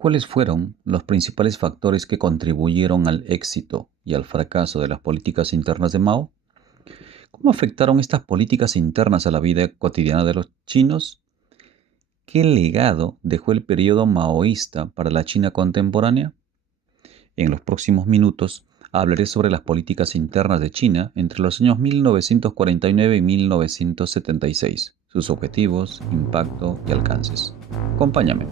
¿Cuáles fueron los principales factores que contribuyeron al éxito y al fracaso de las políticas internas de Mao? ¿Cómo afectaron estas políticas internas a la vida cotidiana de los chinos? ¿Qué legado dejó el periodo maoísta para la China contemporánea? En los próximos minutos hablaré sobre las políticas internas de China entre los años 1949 y 1976, sus objetivos, impacto y alcances. Acompáñame.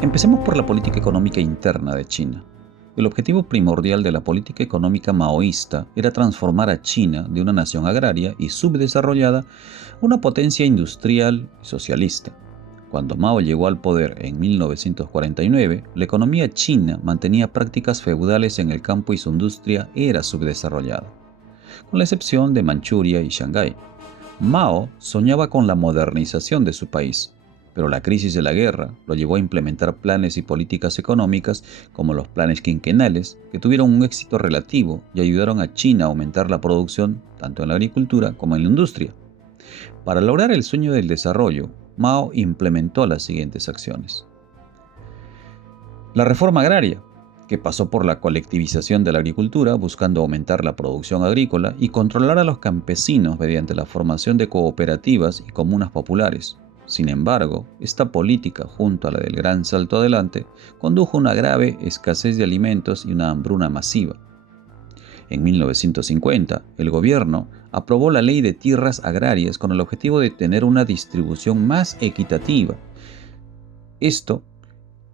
Empecemos por la política económica interna de China. El objetivo primordial de la política económica maoísta era transformar a China de una nación agraria y subdesarrollada a una potencia industrial y socialista. Cuando Mao llegó al poder en 1949, la economía china mantenía prácticas feudales en el campo y su industria era subdesarrollada, con la excepción de Manchuria y Shanghái. Mao soñaba con la modernización de su país, pero la crisis de la guerra lo llevó a implementar planes y políticas económicas como los planes quinquenales, que tuvieron un éxito relativo y ayudaron a China a aumentar la producción tanto en la agricultura como en la industria. Para lograr el sueño del desarrollo, Mao implementó las siguientes acciones. La reforma agraria, que pasó por la colectivización de la agricultura buscando aumentar la producción agrícola y controlar a los campesinos mediante la formación de cooperativas y comunas populares. Sin embargo, esta política, junto a la del Gran Salto Adelante, condujo a una grave escasez de alimentos y una hambruna masiva. En 1950, el gobierno aprobó la Ley de Tierras Agrarias con el objetivo de tener una distribución más equitativa. Esto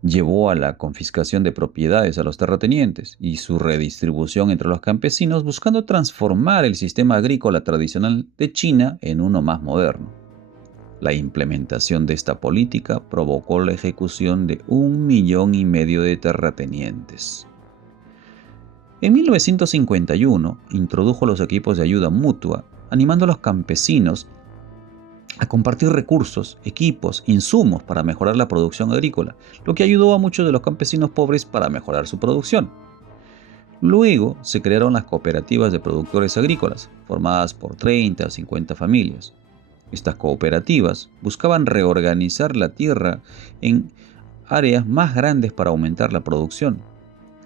llevó a la confiscación de propiedades a los terratenientes y su redistribución entre los campesinos, buscando transformar el sistema agrícola tradicional de China en uno más moderno. La implementación de esta política provocó la ejecución de 1,5 millones de terratenientes. En 1951 introdujo los equipos de ayuda mutua, animando a los campesinos a compartir recursos, equipos, insumos para mejorar la producción agrícola, lo que ayudó a muchos de los campesinos pobres para mejorar su producción. Luego se crearon las cooperativas de productores agrícolas, formadas por 30 a 50 familias. Estas cooperativas buscaban reorganizar la tierra en áreas más grandes para aumentar la producción.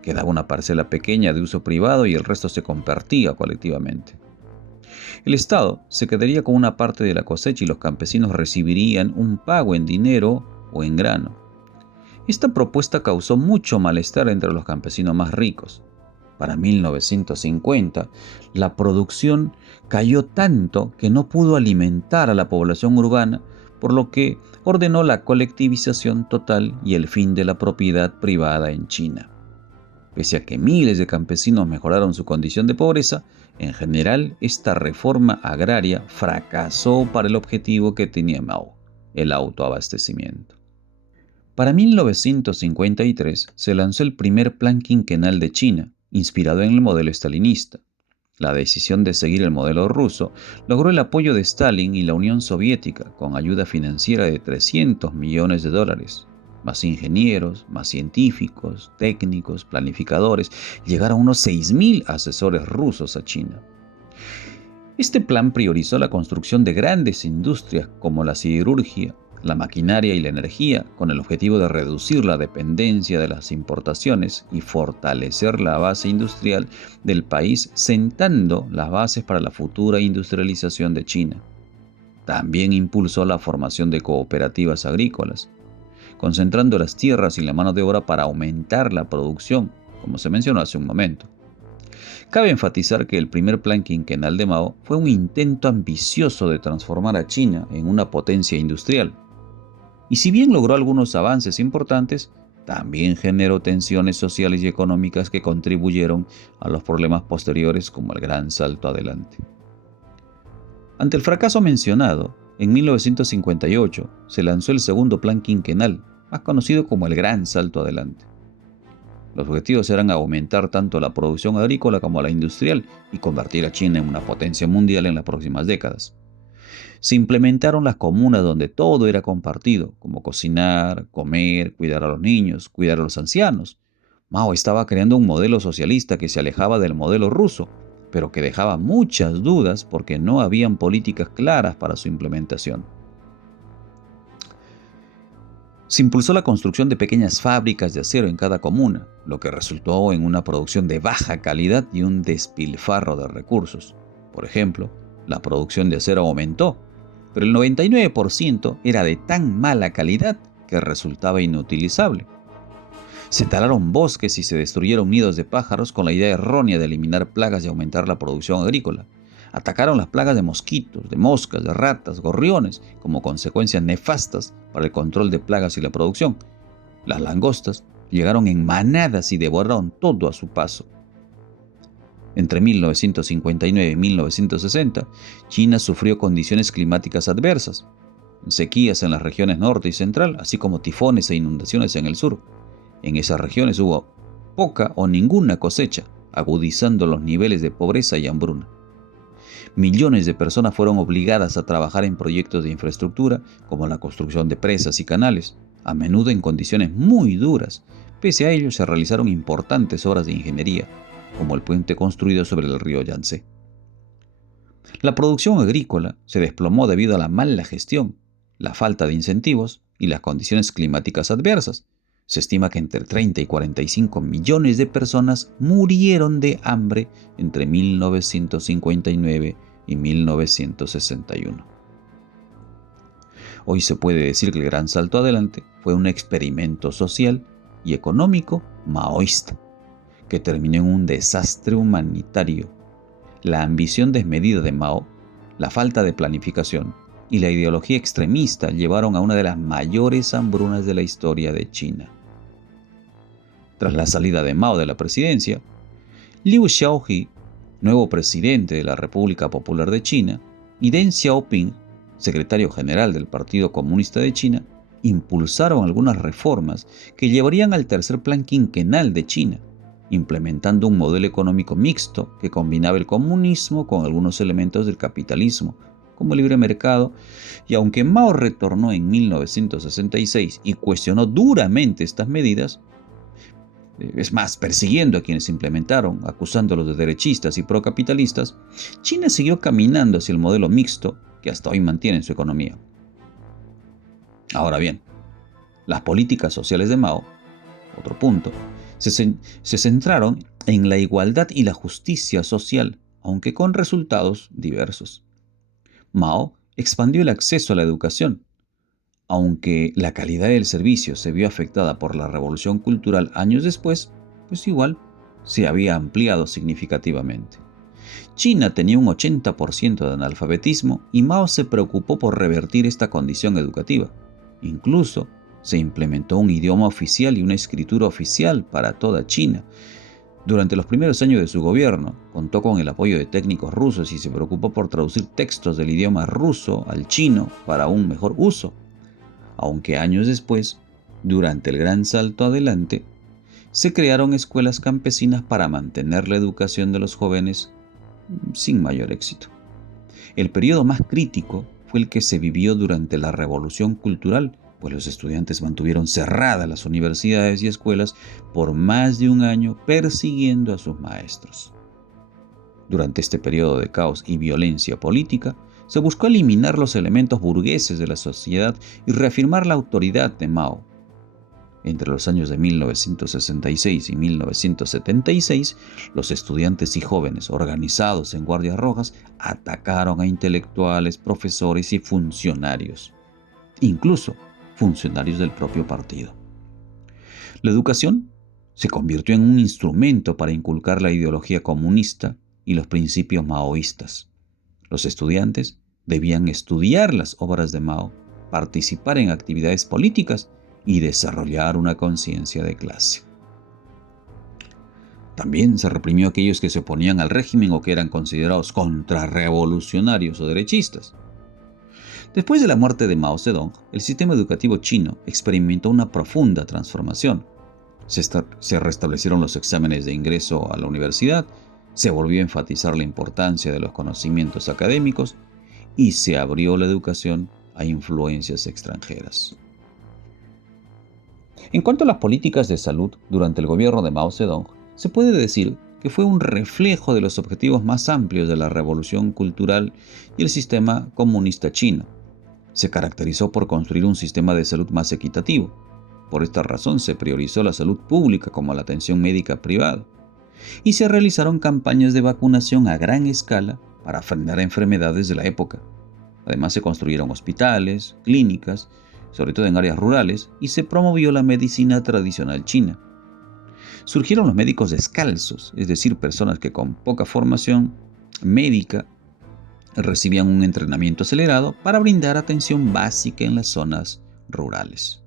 Quedaba una parcela pequeña de uso privado y el resto se compartía colectivamente. El Estado se quedaría con una parte de la cosecha y los campesinos recibirían un pago en dinero o en grano. Esta propuesta causó mucho malestar entre los campesinos más ricos. Para 1950, la producción cayó tanto que no pudo alimentar a la población urbana, por lo que ordenó la colectivización total y el fin de la propiedad privada en China. Pese a que miles de campesinos mejoraron su condición de pobreza, en general esta reforma agraria fracasó para el objetivo que tenía Mao, el autoabastecimiento. Para 1953 se lanzó el primer plan quinquenal de China, inspirado en el modelo stalinista. La decisión de seguir el modelo ruso logró el apoyo de Stalin y la Unión Soviética con ayuda financiera de $300 millones, más ingenieros, más científicos, técnicos, planificadores, llegaron unos 6,000 asesores rusos a China. Este plan priorizó la construcción de grandes industrias como la siderurgia, la maquinaria y la energía, con el objetivo de reducir la dependencia de las importaciones y fortalecer la base industrial del país, sentando las bases para la futura industrialización de China. También impulsó la formación de cooperativas agrícolas, concentrando las tierras y la mano de obra para aumentar la producción, como se mencionó hace un momento. Cabe enfatizar que el primer plan quinquenal de Mao fue un intento ambicioso de transformar a China en una potencia industrial. Y si bien logró algunos avances importantes, también generó tensiones sociales y económicas que contribuyeron a los problemas posteriores como el Gran Salto Adelante. Ante el fracaso mencionado, en 1958 se lanzó el segundo plan quinquenal, más conocido como el Gran Salto Adelante. Los objetivos eran aumentar tanto la producción agrícola como la industrial y convertir a China en una potencia mundial en las próximas décadas. Se implementaron las comunas donde todo era compartido, como cocinar, comer, cuidar a los niños, cuidar a los ancianos. Mao estaba creando un modelo socialista que se alejaba del modelo ruso, pero que dejaba muchas dudas porque no habían políticas claras para su implementación. Se impulsó la construcción de pequeñas fábricas de acero en cada comuna, lo que resultó en una producción de baja calidad y un despilfarro de recursos. Por ejemplo, la producción de acero aumentó, pero el 99% era de tan mala calidad que resultaba inutilizable. Se talaron bosques y se destruyeron nidos de pájaros con la idea errónea de eliminar plagas y aumentar la producción agrícola. Atacaron las plagas de mosquitos, de moscas, de ratas, gorriones, como consecuencias nefastas para el control de plagas y la producción. Las langostas llegaron en manadas y devoraron todo a su paso. Entre 1959 y 1960, China sufrió condiciones climáticas adversas, sequías en las regiones norte y central, así como tifones e inundaciones en el sur. En esas regiones hubo poca o ninguna cosecha, agudizando los niveles de pobreza y hambruna. Millones de personas fueron obligadas a trabajar en proyectos de infraestructura, como la construcción de presas y canales, a menudo en condiciones muy duras. Pese a ello, se realizaron importantes obras de ingeniería, como el puente construido sobre el río Yangtze. La producción agrícola se desplomó debido a la mala gestión, la falta de incentivos y las condiciones climáticas adversas. Se estima que entre 30 y 45 millones de personas murieron de hambre entre 1959 y 1961. Hoy se puede decir que el gran salto adelante fue un experimento social y económico maoísta, que terminó en un desastre humanitario. La ambición desmedida de Mao, la falta de planificación y la ideología extremista llevaron a una de las mayores hambrunas de la historia de China. Tras la salida de Mao de la presidencia, Liu Xiaohi, nuevo presidente de la República Popular de China, y Deng Xiaoping, secretario general del Partido Comunista de China, impulsaron algunas reformas que llevarían al tercer plan quinquenal de China, implementando un modelo económico mixto que combinaba el comunismo con algunos elementos del capitalismo, como el libre mercado, y aunque Mao retornó en 1966 y cuestionó duramente estas medidas, es más, persiguiendo a quienes implementaron, acusándolos de derechistas y procapitalistas, China siguió caminando hacia el modelo mixto que hasta hoy mantiene en su economía. Ahora bien, las políticas sociales de Mao, otro punto, se centraron en la igualdad y la justicia social, aunque con resultados diversos. Mao expandió el acceso a la educación, aunque la calidad del servicio se vio afectada por la revolución cultural años después, pues igual se había ampliado significativamente. China tenía un 80% de analfabetismo y Mao se preocupó por revertir esta condición educativa. Incluso se implementó un idioma oficial y una escritura oficial para toda China. Durante los primeros años de su gobierno, contó con el apoyo de técnicos rusos y se preocupó por traducir textos del idioma ruso al chino para un mejor uso. Aunque años después, durante el gran salto adelante, se crearon escuelas campesinas para mantener la educación de los jóvenes sin mayor éxito. El periodo más crítico fue el que se vivió durante la Revolución Cultural, pues los estudiantes mantuvieron cerradas las universidades y escuelas por más de un año persiguiendo a sus maestros. Durante este periodo de caos y violencia política, se buscó eliminar los elementos burgueses de la sociedad y reafirmar la autoridad de Mao. Entre los años de 1966 y 1976, los estudiantes y jóvenes organizados en guardias rojas atacaron a intelectuales, profesores y funcionarios, incluso funcionarios del propio partido. La educación se convirtió en un instrumento para inculcar la ideología comunista y los principios maoístas. Los estudiantes debían estudiar las obras de Mao, participar en actividades políticas y desarrollar una conciencia de clase. También se reprimió a aquellos que se oponían al régimen o que eran considerados contrarrevolucionarios o derechistas. Después de la muerte de Mao Zedong, el sistema educativo chino experimentó una profunda transformación. Se restablecieron los exámenes de ingreso a la universidad, se volvió a enfatizar la importancia de los conocimientos académicos y se abrió la educación a influencias extranjeras. En cuanto a las políticas de salud durante el gobierno de Mao Zedong, se puede decir que fue un reflejo de los objetivos más amplios de la revolución cultural y el sistema comunista chino. Se caracterizó por construir un sistema de salud más equitativo. Por esta razón se priorizó la salud pública como la atención médica privada. Y se realizaron campañas de vacunación a gran escala para frenar enfermedades de la época. Además se construyeron hospitales, clínicas, sobre todo en áreas rurales, y se promovió la medicina tradicional china. Surgieron los médicos descalzos, es decir, personas que con poca formación médica recibían un entrenamiento acelerado para brindar atención básica en las zonas rurales.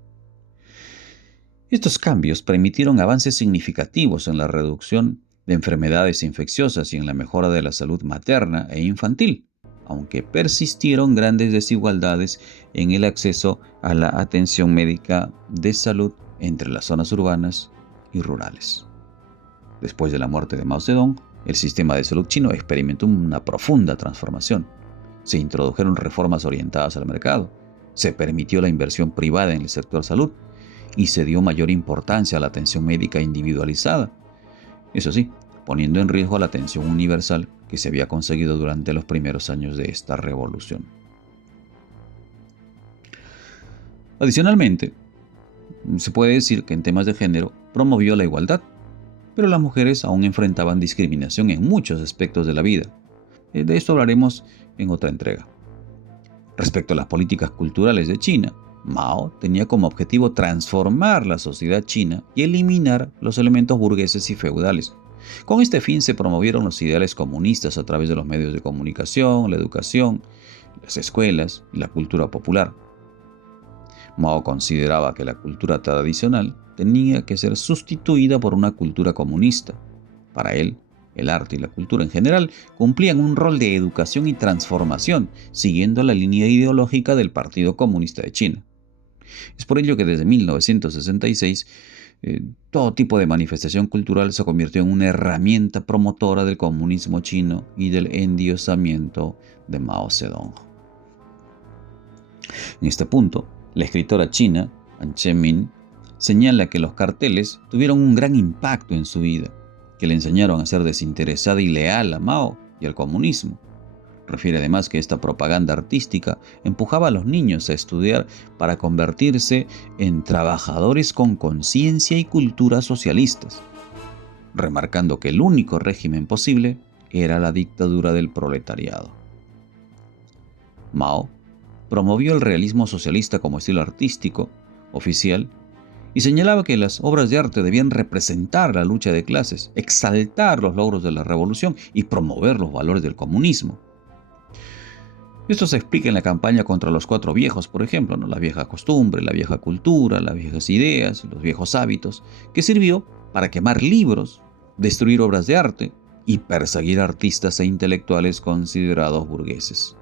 Estos cambios permitieron avances significativos en la reducción de enfermedades infecciosas y en la mejora de la salud materna e infantil, aunque persistieron grandes desigualdades en el acceso a la atención médica de salud entre las zonas urbanas y rurales. Después de la muerte de Mao Zedong, el sistema de salud chino experimentó una profunda transformación. Se introdujeron reformas orientadas al mercado, se permitió la inversión privada en el sector salud y se dio mayor importancia a la atención médica individualizada. Eso sí, poniendo en riesgo la atención universal que se había conseguido durante los primeros años de esta revolución. Adicionalmente, se puede decir que en temas de género promovió la igualdad, pero las mujeres aún enfrentaban discriminación en muchos aspectos de la vida. De esto hablaremos en otra entrega. Respecto a las políticas culturales de China, Mao tenía como objetivo transformar la sociedad china y eliminar los elementos burgueses y feudales. Con este fin se promovieron los ideales comunistas a través de los medios de comunicación, la educación, las escuelas y la cultura popular. Mao consideraba que la cultura tradicional tenía que ser sustituida por una cultura comunista. Para él, el arte y la cultura en general cumplían un rol de educación y transformación, siguiendo la línea ideológica del Partido Comunista de China. Es por ello que desde 1966, todo tipo de manifestación cultural se convirtió en una herramienta promotora del comunismo chino y del endiosamiento de Mao Zedong. En este punto, la escritora china, An Chemin, señala que los carteles tuvieron un gran impacto en su vida, que le enseñaron a ser desinteresada y leal a Mao y al comunismo. Refiere además que esta propaganda artística empujaba a los niños a estudiar para convertirse en trabajadores con conciencia y cultura socialistas, remarcando que el único régimen posible era la dictadura del proletariado. Mao promovió el realismo socialista como estilo artístico oficial y señalaba que las obras de arte debían representar la lucha de clases, exaltar los logros de la revolución y promover los valores del comunismo. Esto se explica en la campaña contra los cuatro viejos, por ejemplo, la vieja costumbre, la vieja cultura, las viejas ideas, los viejos hábitos, que sirvió para quemar libros, destruir obras de arte y perseguir artistas e intelectuales considerados burgueses.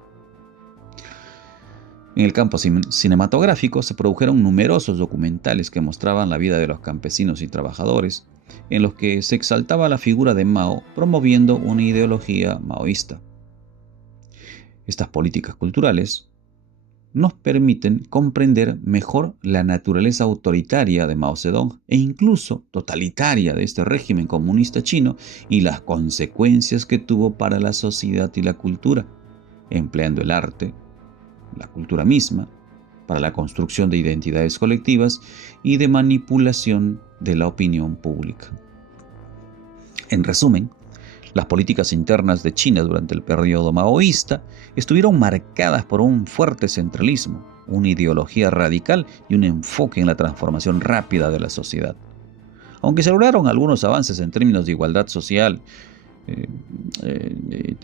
En el campo cinematográfico se produjeron numerosos documentales que mostraban la vida de los campesinos y trabajadores, en los que se exaltaba la figura de Mao promoviendo una ideología maoísta. Estas políticas culturales nos permiten comprender mejor la naturaleza autoritaria de Mao Zedong e incluso totalitaria de este régimen comunista chino y las consecuencias que tuvo para la sociedad y la cultura, empleando el arte, la cultura misma, para la construcción de identidades colectivas y de manipulación de la opinión pública. En resumen, las políticas internas de China durante el periodo maoísta estuvieron marcadas por un fuerte centralismo, una ideología radical y un enfoque en la transformación rápida de la sociedad. Aunque se lograron algunos avances en términos de igualdad social,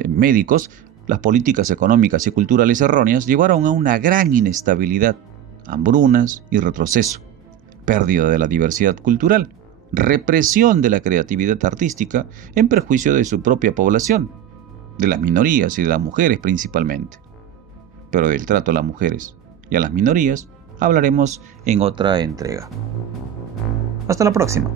médicos, las políticas económicas y culturales erróneas llevaron a una gran inestabilidad, hambrunas y retroceso, pérdida de la diversidad cultural, represión de la creatividad artística en perjuicio de su propia población, de las minorías y de las mujeres principalmente. Pero del trato a las mujeres y a las minorías hablaremos en otra entrega. Hasta la próxima.